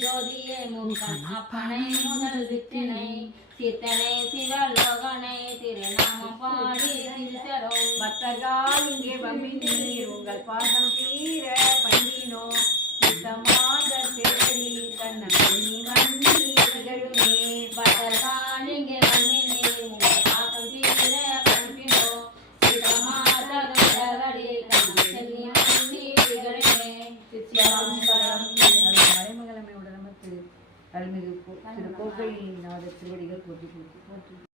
தன் அப்பனை முதல் வித்தினை சித்தனை சிவலோகனை திருநாமம் பாடி திருத்தரும் பக்தர்கள் இங்கே வம்பினீர் உங்கள் பாதம் தீர பண்டினோ சித்தமாக சேரி தன்னி வந்தி திகழுமே பட்டர்காலிங்கே வந்தினே உங்கள் பாசம் தீர அருள்மிகு திரு கோப்பை நாத திருவடிகள் போற்றி போற்றி போற்றி